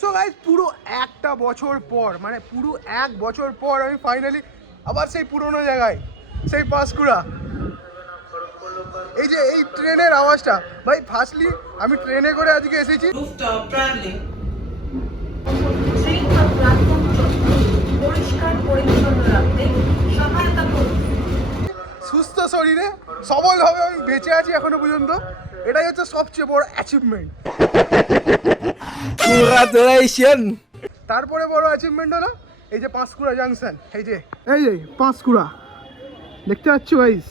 So guys পুরো একটা বছর পর মানে পুরো এক বছর পর আমি ফাইনালি আবার সেই পুরনো জায়গায় সেই পাঁশকুড়া। এই যে এই ট্রেনের আওয়াজটা ভাই, ফার্স্টলি আমি ট্রেনে করে আজকে এসেছি। সুস্থ শরীরে সবলভাবে আমি বেঁচে আছি এখনো পর্যন্ত, এটাই হচ্ছে সবচেয়ে বড় অ্যাচিভমেন্ট। তারপরে বড় অ্যাচিভমেন্ট হলো এই যে পাঁশকুড়া জাংশন, এই যে পাঁশকুড়া দেখতে পাচ্ছ গাইস,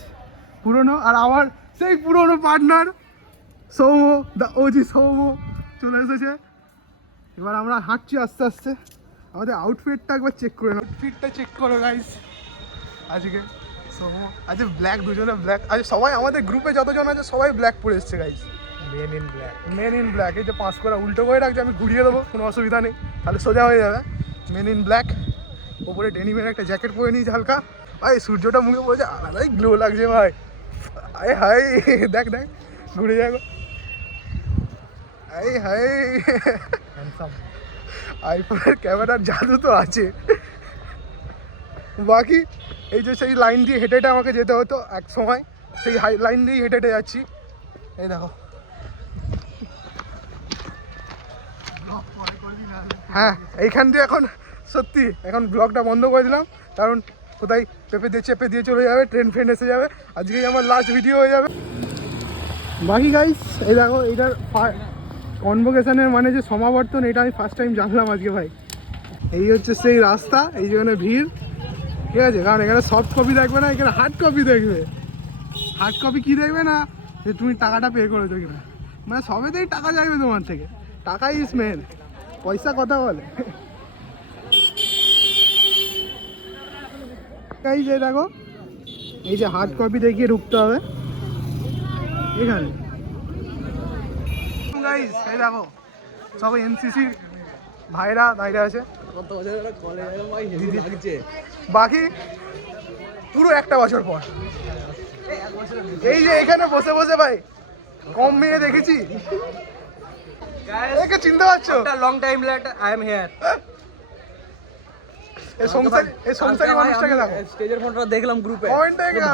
পুরনো। আর আমার সেই পুরনো পার্টনার সৌম, দা ওজি সৌম চলে এসেছে। এবার আমরা হাঁটছি আস্তে আস্তে। আমাদের আউটফিটটা একবার চেক করে নাও, আউটফিটটা চেক করো গাইস। আজকে সৌম আজকে ব্ল্যাক, দুজনে ব্ল্যাক। আজ সবাই আমাদের গ্রুপে যতজন আছে সবাই ব্ল্যাক পরে এসছে গাইস। Men in black. এই যে পাঁশকুড়া উল্টো করে রাখছে, আমি ঘুরিয়ে দেবো, কোনো অসুবিধা নেই, তাহলে সোজা হয়ে যাবে। মেন ইন ব্ল্যাক, ওপরে ডেনিমের একটা জ্যাকেট পরে নিয়েছি হালকা। ভাই সূর্যটা মুখে পড়েছে, আলাদাই গ্লো লাগছে ভাই। আয় হাই, দেখ দেখ ঘুরে যাবো। আয় হাই, আইফোনের ক্যামেরার জাদু তো আছে। বাকি এই যে সেই লাইন দিয়ে হেঁটে হেঁটে আমাকে যেতে হতো এক সময়, সেই লাইন দিয়েই হেঁটে হেঁটে যাচ্ছি। এই দেখো, হ্যাঁ এইখান দিয়ে এখন সত্যি এখন ব্লগটা বন্ধ করে দিলাম, কারণ কোথায় চেপে দিয়ে চলে যাবে, ট্রেন ফ্রেন এসে যাবে। আজকেই আমার লাস্ট ভিডিও হয়ে যাবে। বাকি গাইস এই দেখো, এটার কনভোকেশনের মানে যে সমাবর্তন, এটা আমি ফার্স্ট টাইম জানলাম আজকে ভাই। এই হচ্ছে সেই রাস্তা, এই যেখানে ভিড়, ঠিক আছে, কারণ এখানে সফট কপি দেখবে না, এখানে হার্ড কপি দেখবে। হার্ড কপি কি দেখবে না, যে তুমি টাকাটা পে করেছো কিনা, মানে সবেতেই টাকা চাইবে তোমার থেকে। টাকাই ইজ মেন, পয়সা কথা বলে। এই যে দেখো, এই যে হার্ড কপি দেখিয়ে ঢুকতে হবে এখানে। গাইস এই দেখো, সব এনসিসির ভাইরা দাঁড়িয়ে আছে। বাকি পুরো একটা বছর পর এই যে এখানে বসে বসে ভাই কম মেয়ে দেখেছি। একে চিনতে পারছো? Long time late I am here. এই সংসারী মানুষটাকে দেখো। স্টেজের ফটোটা দেখলাম গ্রুপে,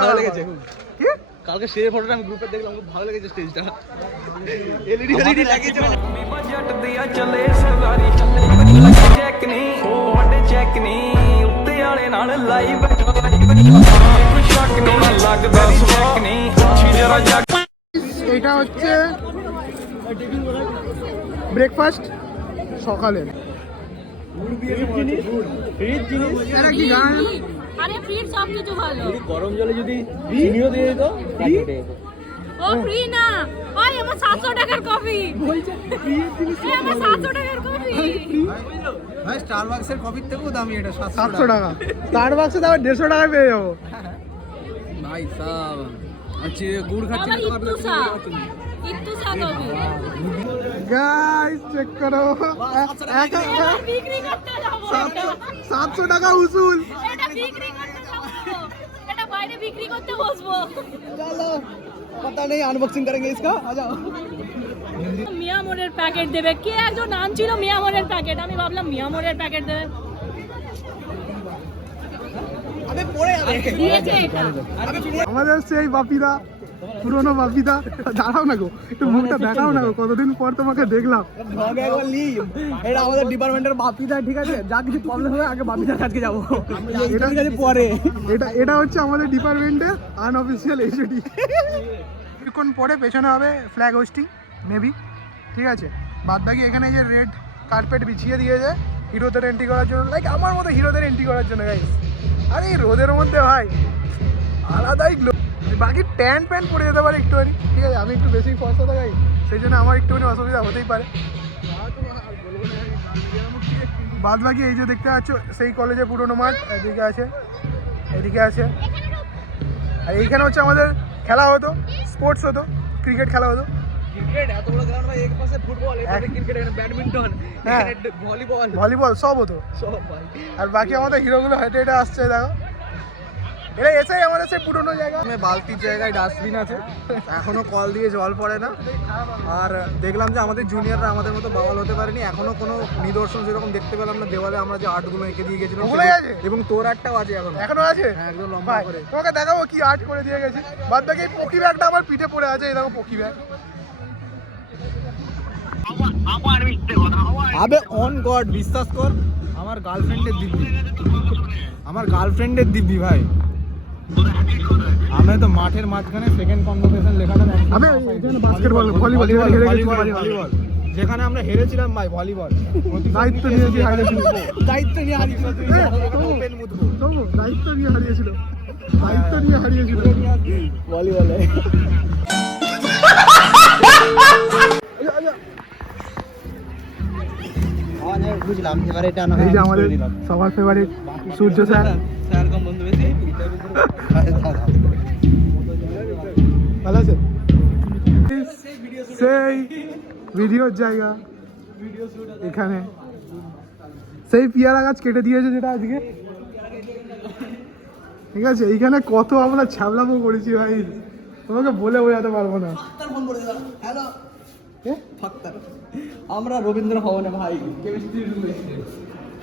ভালো লেগেছে খুব। কি কালকে স্টেজের ফটোটা আমি গ্রুপে দেখলাম, খুব ভালো লেগেছে স্টেজটা। এলইডি লাগিয়েছে। বাজেট দিয়া চলে সরদারি চেক নি ওডে চেক নি ਉੱਤੇ ਵਾਲੇ ਨਾਲ ਲਾਈਵ ਕੋਈ ਸ਼ੱਕ ਨਹੀਂ ਲੱਗਦਾ চেক নি ਜਰਾ ਜੱਗ। এটা হচ্ছে ব্রেকফাস্ট সকালের। এটা কি গান? আরে ফ্রি সব কিছু ভালো। গরম জলে যদি চিনিও দিয়ে দিত। ও ফ্রি না, ওই আমার 700 টাকার কফি বলছে ফ্রি জিনিস। আমার 700 টাকার কফি ভাই, স্টারবাকসের কফির থেকেও দামি এটা। 700 টাকা। স্টারবাকসে দাও 150 টাকায় পেয়ে যাবো ভাই সাব। আচ্ছা গুড় খাচ্ছি না, ইত্তুসা কফি। গাইস চেক করো, বিক্রি করতে যাবো। 700 টাকা উসুল। এটা বিক্রি করতে যাবো, এটা বাইরে বিক্রি করতে বসবো। চলো, पता नहीं अनबॉक्सिंग करेंगे इसका, आ जाओ। মিয়া মোরের প্যাকেট দেবে, কে একজন নাম ছিল মিয়া মোরের প্যাকেট, আমি ভাবলাম মিয়া মোরের প্যাকেট দেবে। আবে পড়ে যাবে দিয়েছে এটা। আমাদের সেই বাপিদা, পুরনো বাপিদা। দাঁড়াও না গো, একটু মুখটা দেখাও না গো, কতদিন পর তোমাকে দেখলাম। এটা আমাদের ডিপার্টমেন্টের বাপিদা, ঠিক আছে, যা কিছু প্রবলেম হবে আগে বাপিদার কাছে যাবো, এটা ঠিক আছে পরে। এটা হচ্ছে আমাদের ডিপার্টমেন্টের আনঅফিসিয়াল এইচডি। কিছুক্ষণ পরে পেছনে হবে ফ্ল্যাগ হোস্টিং মেবি, ঠিক আছে। বাদ বাকি এখানে যে রেড কার্পেট বিছিয়ে দিয়েছে হিরোদের এন্ট্রি করার জন্য, লাইক আমার মতো হিরোদের এন্ট্রি করার জন্য গাইস। আর এই রোদের মধ্যে ভাই আলাদাই গ্লো। বাকি ট্যান প্যান্ট পরে যেতে পারে একটুখানি, ঠিক আছে, আমি একটু বেশি ফর্সা থাকাই, সেই জন্য আমার একটুখানি অসুবিধা হতেই পারে। বাদ বাকি এই যে দেখতে পাচ্ছ সেই কলেজের পুরোনো মাঠ, এদিকে আছে, এদিকে আছে। আর এইখানে হচ্ছে আমাদের খেলা হতো, স্পোর্টস হতো, ক্রিকেট খেলা হতো। ভলিবল সব হতো। আর বাকি আমাদের হিরোগুলো হেঁটে হেঁটে আসছে দেখো, এটা এসেই আমাদের সেই পুরোনো জায়গা। বালতির জায়গায় ডাস্টবিন আছে, এখনো কল দিয়ে জল পড়ে না। আর দেখলাম যে আমাদের জুনিয়ররা আমাদের মতো বাওয়াল হতে পারেনি, এখনো কোনো নিদর্শন যেরকম দেখতে পেলাম না দেওয়ালে আমরা যে আর্টগুলো এঁকে দিয়ে গেছিলাম ওগুলোই আছে? এবং তোর আর্টটাও আছে এখনো আছে? হ্যাঁ, একদম লম্বা ভাই, করে। তোমাকে দেখাবো কি আর্ট করে দিয়ে গেছি। বাদ বাকি পকি ব্যাগটা আমার পিঠে পড়ে আছে, এই দেখো পকি ব্যাগ। আবে অন গড বিশ্বাস কর, আমার গার্লফ্রেন্ডের দিব্যি ভাই। আমি তো মাঠের মাঝখানে সেকেন্ড কনভোকেশন লেখাটা আমি এখানে বাস্কেটবল ভলিবল ভলিবল যেখানে আমরা হেরেছিলাম ভাই, ভলিবল দায়িত্ব নিয়েছি হারিয়েছিল। দায়িত্ব নিয়ে হারিয়েছিল দায়িত্ব নিয়ে হারিয়েছিল ভলিবলে। বুঝলাম, এবার এটা এই যে আমাদের সবার ফেভারিট সূর্য স্যার। ভালো আছে সেই ভিডিওর জায়গা এখানে, সেই পেয়ারা গাছ কেটে দিয়েছে যেটা আজকে, ঠিক আছে। এইখানে কত আমরা ছ্যাবলামো করেছি ভাই, তোমাকে বলে বোঝাতে পারবো না। আমরা রবীন্দ্র ভবনে ভাই কেমিস্ট্রির রুমে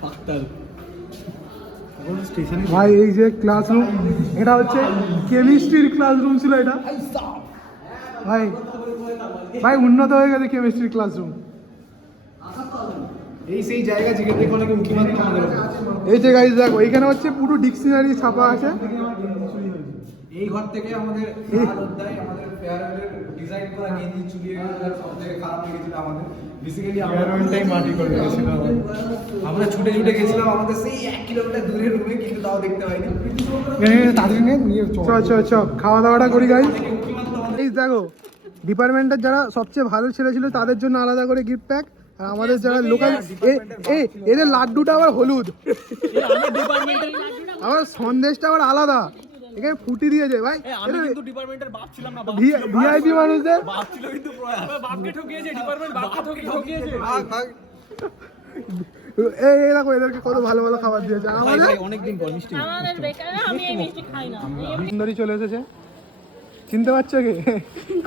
ফাক্তার ভাই। এই যে ক্লাসরুম, এটা হচ্ছে কেমিস্ট্রির ক্লাসরুম ছিল এটা ভাই। ভাই উন্নত হয়ে গেছে কেমিস্ট্রির ক্লাসরুম। এই সেই জায়গা যেখানে দেখো নাকি উঁকি মারতে আমাদের। এই যে গাইস দেখো, এইখানে হচ্ছে পুরো ডিকশনারি ছাপা আছে। এই ঘর থেকে আমাদের অধ্যায়, আমাদের ফেয়ারওয়েলের ডিজাইন করা গেঞ্জি চুলিয়ে সবথেকে খারাপ লেগেছিল আমাদের। বেসিক্যালি ফেয়ারওয়েলটাই মাটি করে গেছিল। আমরা ছুটে ছুটে গেছিলাম আমাদের সেই 1 কিলোমিটার দূরের রুমে, কিন্তু তাও দেখতে পাইনি। তাড়াতাড়ি নিয়ে চ খাওয়া দাওয়াটা করি গাইস। এই দেখো ডিপার্টমেন্টের যারা সবচেয়ে ভালো ছেলে ছিল তাদের জন্য আলাদা করে গিফট প্যাক, আর আমাদের যারা লোকাল এদের লাড্ডুটা আবার হলুদ, আমার সন্দেশটা আবার আলাদা। এখানে ফুটি দিয়েছে ভাই, আমি কিন্তু ডিপার্টমেন্টের বাপ ছিলাম না, ভিআইপি মানুষদের বাপ ছিল কিন্তু বাপকে ঠকিয়েছে ডিপার্টমেন্ট, বাপকে ঠকিয়েছে। এই দেখো এদেরকে কত ভালো ভালো খাবার দিয়েছে। আমাদের অনেকদিন পর মিষ্টি আমাদের বেকার, আমি এই মিষ্টি খাই না। সুন্দরী চলে এসেছে, চিনতে পারছো কি?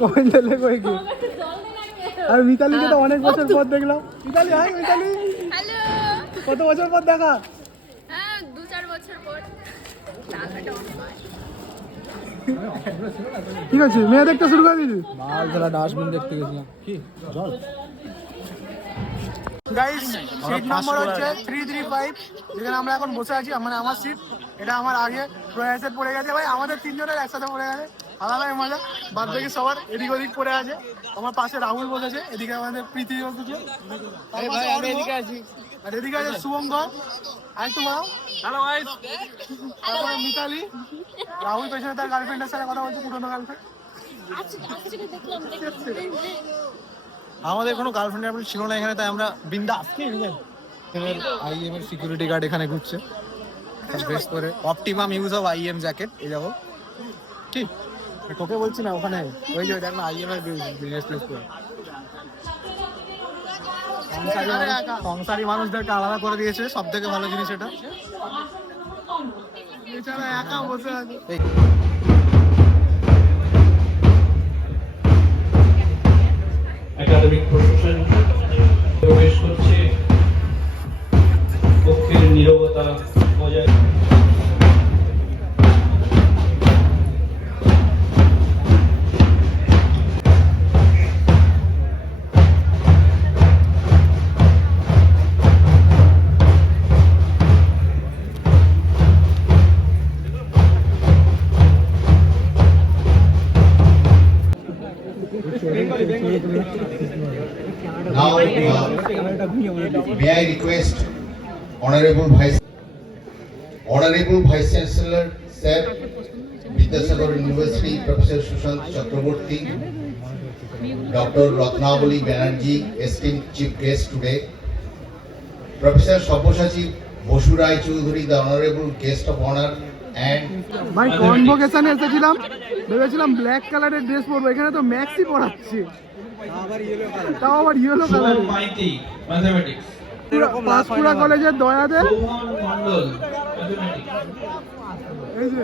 কমেন্টে লেখো কি। আমার কাছে জল নেই লাগে। আর মিতালিকে তো অনেক বছর পর দেখলাম। Mitali, hi Mitali, hello. কত বছর পর দেখা? হ্যাঁ 2-4 বছর পর। টাকাটা অনেক হয়। ঠিক আছে, মেয়ে দেখতে শুরু করে দিয়েছি। মাল ধরা ডাস্টবিন দেখতে গেছিলাম। কি জল? গাইস সিট নাম্বার হচ্ছে 335, যেখানে আমরা এখন বসে আছি। মানে আমার সিট, এটা আমার আগে প্রয়াসের পড়ে গেছে ভাই, আমাদের তিনজনের একসাথে পড়ে গেছে, আলাদাই মজা। বাদ বাকি সবার এদিক ওদিক পড়ে আছে। আমার পাশে রাহুল বসেছে, এদিকে আমাদের প্রীতি বসেছে, আর এদিকে আছে শুভঙ্কর। আর একটু বলো। Hello guys. তারপরে মিতালি, রাহুল পেছনে তার গার্লফ্রেন্ডের সাথে কথা বলছে, পুরোনো গার্লফ্রেন্ড। আচ্ছা দেখলাম। আমাদের কোনো গার্লফ্রেন্ড ছিল না এখানে, তাই আমরা বিন্দাস। আইএম এর সিকিউরিটি গার্ড এখানে ঘুরছে ড্রেস পরে, optimum use of I'm jacket. এই দেখো, ঠিক তোকে বলছি না, ওখানে ওই যে দেখ না আইএম এর বিজনেস প্লেস করে। সংসারী মানুষদেরকে আলাদা করে দিয়েছে, সব থেকে ভালো জিনিস এটা। এছাড়া একা বসে আছে। একাডেমিক প্রশাসন প্রবেশ করছে, কক্ষের নীরবতা বজায়। Now, may I request Honorable Vice Chancellor, Sir, Vidyasagar University, Professor Sushant Chakraborty, Dr. Ratnavali Banerjee, esteemed Chief Guest today, Professor Sabyasachi Bosu Rai Choudhury, the Honorable Guest of Honor, and ভাই কনভোকেশনে এসেছিলাম, ভেবেছিলাম black কালারের dress পরবো, এখানে তো maxi পরাচ্ছে, তাও আবার yellow colour. Mathematics Panskura কলেজের দয়াতে মন্ডল ম্যাথমেটিক্স এই যে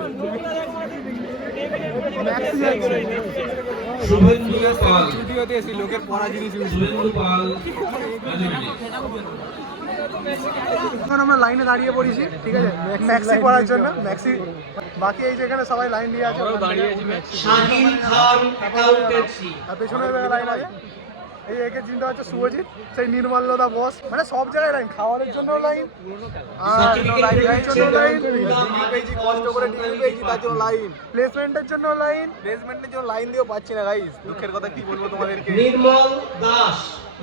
ম্যাক্সি যাচ্ছে। শুভেন্দু পাল ভিডিওতে এসে লোকের পড়া জিনিস শুভেন্দু পাল এখন আমরা লাইনে দাঁড়িয়ে পড়েছি, ঠিক আছে, ম্যাক্সি পড়ার জন্য। ম্যাক্সি বাকি এই যেখানে সবাই লাইন দিয়ে আছে, শাহিন খান অ্যাকাউন্টেন্সি আর পেছনের জায়গায় লাইন আছে। এই একে চিন্তা হচ্ছে শুভজিৎ, সেই নির্মল্যদা বস, মানে সব জায়গায় লাইন, খাওয়ারের জন্য লাইন, আর লাইনের জন্য লাইন, পেয়েছি কষ্ট করে ডিগ্রি পেয়েছি তার জন্য লাইন, প্লেসমেন্টের জন্য লাইন। প্লেসমেন্টের জন্য লাইন দিয়েও পাচ্ছি না গাইস, দুঃখের কথা কি বলবো তোমাদেরকে। নির্মল দাস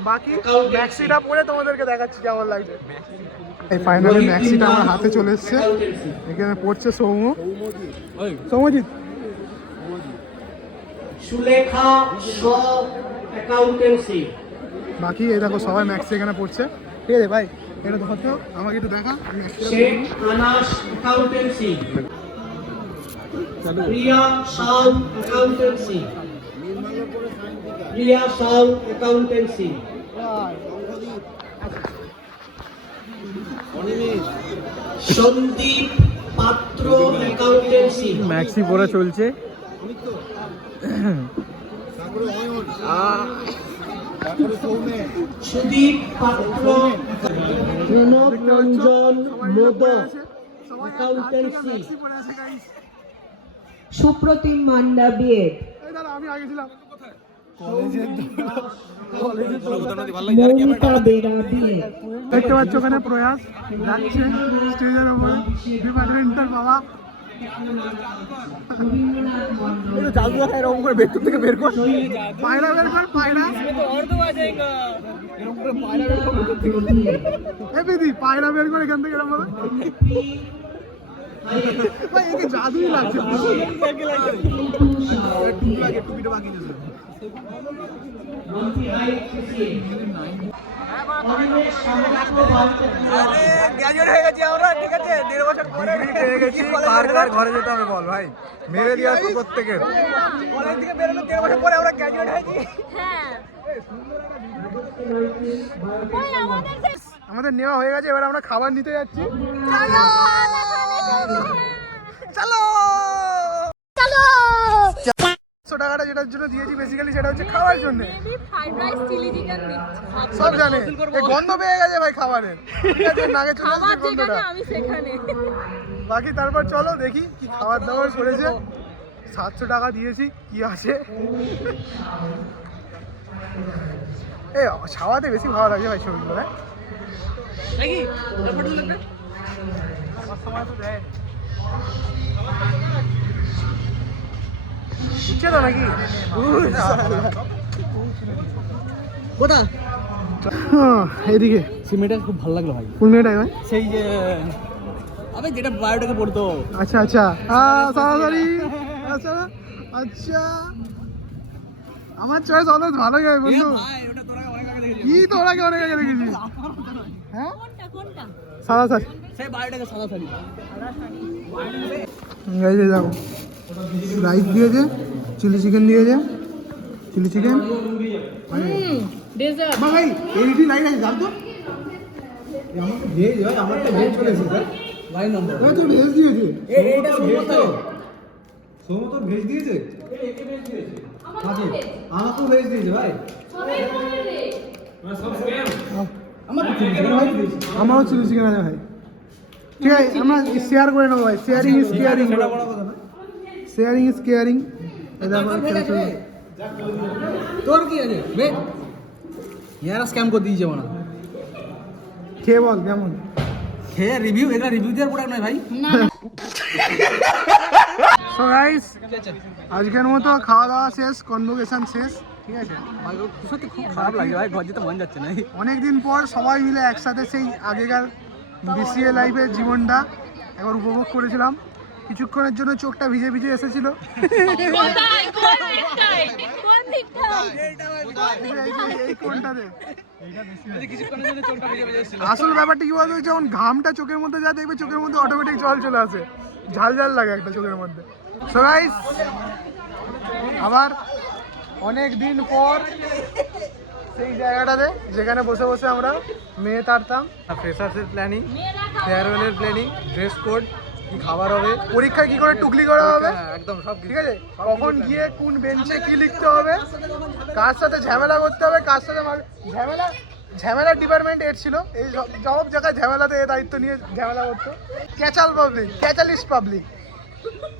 বাকি ম্যাক্সিটা পরে তোমাদেরকে দেখাচ্ছি কেমন লাগছে। এই ফাইনালি ম্যাক্সিটা আমার হাতে চলে এসছে, এখানে পড়ছে সৌম্যজিৎ। সুলেখা শ অ্যাকাউন্টেন্সি বাকি এই দেখো সবাই ম্যাক্সি এখানে পড়ছে, ঠিক আছে ভাই, এটা দেখো আমাকে একটু দেখা। শেখ আনাস অ্যাকাউন্টেন্সি প্রিয়া শাহ অ্যাকাউন্টেন্সি প্রিয়া শাহ অ্যাকাউন্টেন্সি সন্দীপ পাত্র অ্যাকাউন্টেন্সি ম্যাক্সি পড়া চলছে। সুদীপ পাত্র প্রণব রঞ্জন মোদক অ্যাকাউন্টেন্সি সুপ্রতিম মান্ডা বিএড আমি আগে ছিলাম মৌমিতা বেরা বিএড দেখতে পাচ্ছ ওখানে প্রয়াস যাচ্ছে স্টেজের উপরে, ডিপার্টমেন্টাল বাবা। জাদু এরকম করে ভেতর থেকে বের কর, পায়রা বের কর, পায়রা। এ দিদি পায়রা বের করে এখান থেকে এরকম ভাবে। ভাই একে জাদুই লাগছে। টুপিটা বাকি আছে। গ্র্যাজুয়েট হয়ে গেছি আমরা, ঠিক আছে, 1.5 বছর পরে পেয়ে গেছি। কার ঘরে যেতে হবে বল ভাই, মেরে দিয়ে আসবো প্রত্যেকের। কলেজ থেকে বেরোলো 1.5 বছর পরে আমরা গ্র্যাজুয়েট হয়েছি। হ্যাঁ ওই আমাদের আমাদের নেওয়া হয়ে গেছে, এবার আমরা খাবার নিতে যাচ্ছি। চলো চলো চলো 100 টাকাটা যেটার জন্য দিয়েছি বেসিক্যালি সেটা হচ্ছে খাওয়ার জন্য। Maybe fried rice chilli chicken দিচ্ছে সব জানে এই গন্ধ পেয়ে গেছে ভাই খাবারের, ঠিক আছে, নাকে চলে খাবার আসছে গন্ধটা। যেখানে আমি সেখানে। বাকি তারপর চলো দেখি কি খাবার দাবার করেছে। 700 টাকা দিয়েছি, কি আছে। এ ছাওয়াতে বেশি ভালো লাগে ভাই ছবিগুলো, হ্যাঁ আমার সময় তো দেয় বুঝছে তো নাকি কোথা এদিকে সিমেন্টটা খুব ভালো লাগলো ভাই, কোন মেয়েটাই ভাই? সেই যে আবে যেটা বায়োটাকে পড়তো। আচ্ছা আচ্ছা সরি আচ্ছা আচ্ছা আমার চয়েস অলওয়েজ ভালোই হয় বন্ধু। ভাই ওটা তোরা অনেক আগে দেখেছিস। কি তোরাকে অনেক আগে দেখেছি, হ্যাঁ কোনটা কোনটা সাদা শাড়ি। সেই বায়োটাকে সাদা শাড়ি। এই যে দেখো রাইস দিয়েছে, চিলি চিকেন দিয়েছে, চিলি চিকেন। ডেজার্ট ভাই এইটি লাইন আছে জানতো আমাকে ভেজ ভাই, আমার তো ভেজ চলে এসেছে। লাইন নম্বর ভাই তো ভেজ দিয়েছে, এইটা সমস্ত সোমো তো ভেজ দিয়েছে, আমাকেও ভেজ দিয়েছে ভাই। আমারও চিলি চিকেন আছে ভাই, ঠিক আছে আমরা শেয়ার করে নেবো ভাই, sharing is caring, sharing is caring. তোর কি আছে বে ইয়ারা স্ক্যাম করে দিয়েছে মানে, খেয়ে বল কেমন। খেয়ে রিভিউ, এটা রিভিউ দেওয়ার প্রোডাক্ট নয় ভাই। সো গাইস আজকের মতো খাওয়া দাওয়া শেষ, কনভোকেশন শেষ, ঠিক আছে। ভাই সত্যি খুব খারাপ লাগে ভাই, ঘর যেতে মন যাচ্ছে না। অনেকদিন পর সবাই মিলে একসাথে সেই আগেকার বিসিএ লাইফের জীবনটা একবার উপভোগ করেছিলাম। কিছুক্ষণের জন্য চোখটা ভিজে ভিজে এসেছিল। কোথায় কোন দিকটায় কোন দিকটায় এই কোনটাতে কিছুক্ষণের জন্য চোখটা ভিজে ভিজে এসেছিল। আসল ব্যাপারটা কি বলতো, যখন ঘামটা চোখের মধ্যে যা দেখবে চোখের মধ্যে অটোমেটিক জল চলে আসে, ঝাল ঝাল লাগে একটা চোখের মধ্যে। সো গাইস আবার অনেক দিন পর সেই জায়গাটাতে যেখানে বসে বসে আমরা মেয়ে তাড়তাম। ফ্রেশার্সের প্ল্যানিং, ফেয়ারওয়েলের প্ল্যানিং, ড্রেস কোড খাবার হবে, পরীক্ষায় কি করে টুকলি করা হবে, একদম সব ঠিক আছে, কখন গিয়ে কোন বেঞ্চে কি লিখতে হবে, কার সাথে ঝামেলা করতে হবে, কার সাথে ঝামেলা ডিপার্টমেন্ট এর ছিল, এই সব জায়গায় ঝামেলাতে এ দায়িত্ব নিয়ে ঝামেলা করতো। ক্যাচাল পাবলিক, ক্যাচালিস্ট পাবলিক।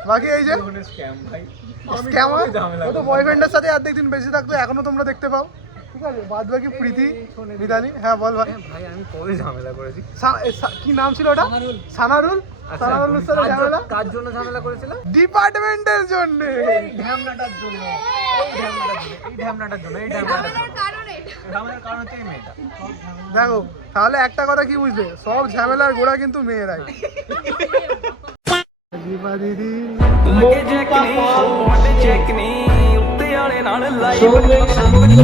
বাকি এই যে স্ক্যাম, ও তো বয়ফ্রেন্ডের সাথে অর্ধেক দিন বেশি থাকতো, এখনো তোমরা দেখতে পাও, ঠিক আছে। বাদ বাকি প্রীতি, মিতালি। হ্যাঁ বল ভাই। ভাই আমি কবে ঝামেলা করেছি? কি নাম ছিল ওটা? সানারুল। সানারুলের সাথে ঝামেলা কার জন্য ঝামেলা করেছিল? ডিপার্টমেন্টের জন্য। এই ঢ্যামনাটার জন্য, ঝামেলার কারণ হচ্ছে এই মেয়েটা। দেখো তাহলে একটা কথা কি বুঝলে, সব ঝামেলার গোড়া কিন্তু মেয়েরাই। দিদি মৌমিতা পাল, সৌমেন সামন্ত,